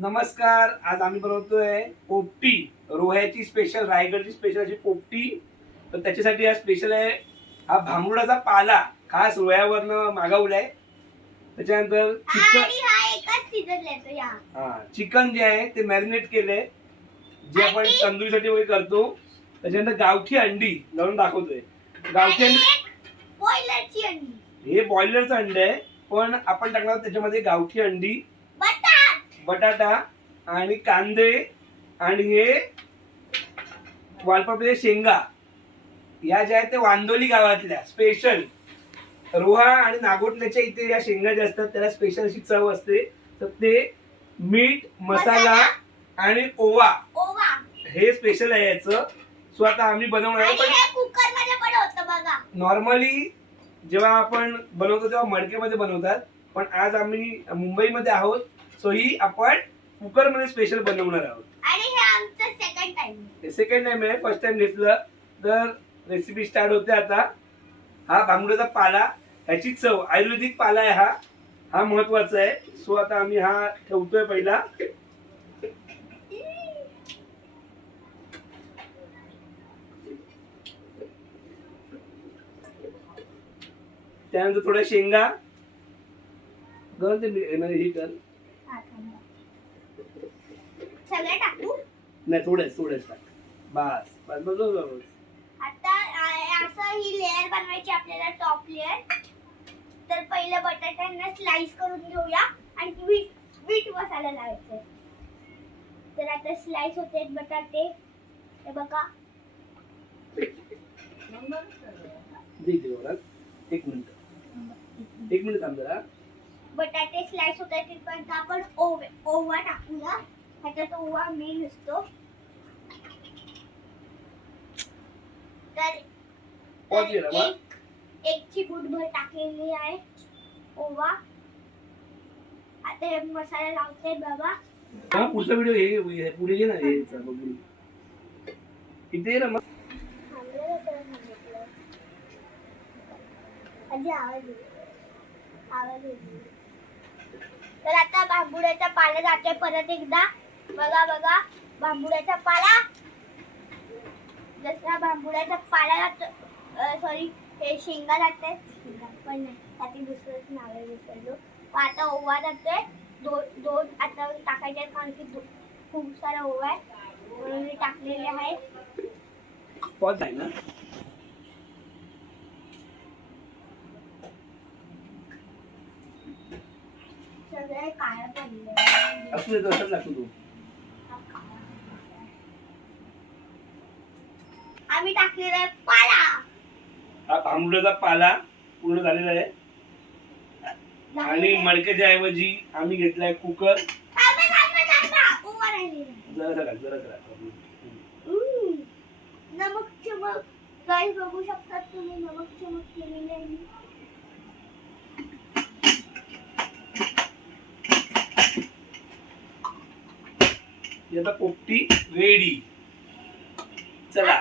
नमस्कार. आज आम्ही बनवतोय पोपटी, रोह्याची स्पेशल, रायगडची स्पेशल अशी पोपटी. तर त्याच्यासाठी हा स्पेशल आहे हा भांबरुडाचा पाला, खास रोह्यावरनं मागवलाय. त्याच्यानंतर चिकन जे आहे ते मॅरिनेट केलंय, जे आपण तंदुरीसाठी वगैरे करतो. त्याच्यानंतर गावठी अंडी लावून दाखवतोय. गावठी अंडी, हे बॉयलरचं अंड आहे, पण आपण टाकणार त्याच्यामध्ये गावठी अंडी, बटाटा आणि कांदे आणि हे वालपापडी शेंगा, या ज्या आहेत ते वांदोली गावातल्या स्पेशल रोहा आणि नागोटण्याच्या इथे या शेंगा ज्या असतात त्याला स्पेशल अशी चव असते. तर ते मीठ, मसाला आणि ओवा हे स्पेशल आहे याचं. सो आता आम्ही बनवणार आहे, पण नॉर्मली जेव्हा आपण बनवतो तेव्हा मडकेमध्ये बनवतात, पण आज आम्ही मुंबईमध्ये आहोत, सो ही आपण कुकर मध्ये स्पेशल बनवणार आहोत. आणि हे आमचं सेकंड टाइम आहे, फर्स्ट टाइम घेतलं. तर रेसिपी स्टार्ट होते आता. हा भांबरुडाचा पाला, ह्याची चव आयुर्वेदिक पाला आहे, हा महत्वाचा आहे. सो आता आम्ही हा ठेवतोय पहिला. त्यानंतर थोड्या शेंगा गरज हे कर, सगळं टाकू नाही थोडेच टाक. बस बस बस बस. आता असं ही लेयर बनवायची आपल्याला, टॉप लेयर. तर पहिलं बटाट्यांना स्लाइस करून घेऊया आणि मीठ मसाला लावायचा. तर आता स्लाइस होते बटाटे, हे बघा. एक मिनिट थांब जरा. बटाटे स्लाइस होत आहेत तिथपर्यंत आपण ओवा टाकूया. ह्याच्यात ओवा मेन असतो. तर एक चिमूटभर टाकलेली आहे ओवा. आता हे मसाला लावते बाबा. हा पुढचा व्हिडिओ हे पुढे ये ना, हे बघू इथे ये ना. तर आता भांबुड्याचा पाला जातोय परत एकदा. बघा भांबुड्याचा पाला. जसा भांबुड्याचा पाला जातो, सॉरी हे शेंगा जाते, पण नाही त्याची दुसरंच नाव आहे विसरलो. आता ओवा जातोय, दोन आता टाकायचे, कारण की खूप सारा ओवा आहे म्हणून मी टाकलेले आहे. पॉज आहे ना. सगळे काळं पडले असू दे, तसंच लागतो तू. आम्ही टाकलेला आहे पाला. हा भांबरुडाचा पाला पूर्ण झालेला आहे. आणि मडक्याच्या ऐवजी आम्ही घेतलाय कुकर. नमक चमक गाईस बघू शकतात तुम्ही, नमक चमक केलेले आहे. आता पोपटी रेडी. चला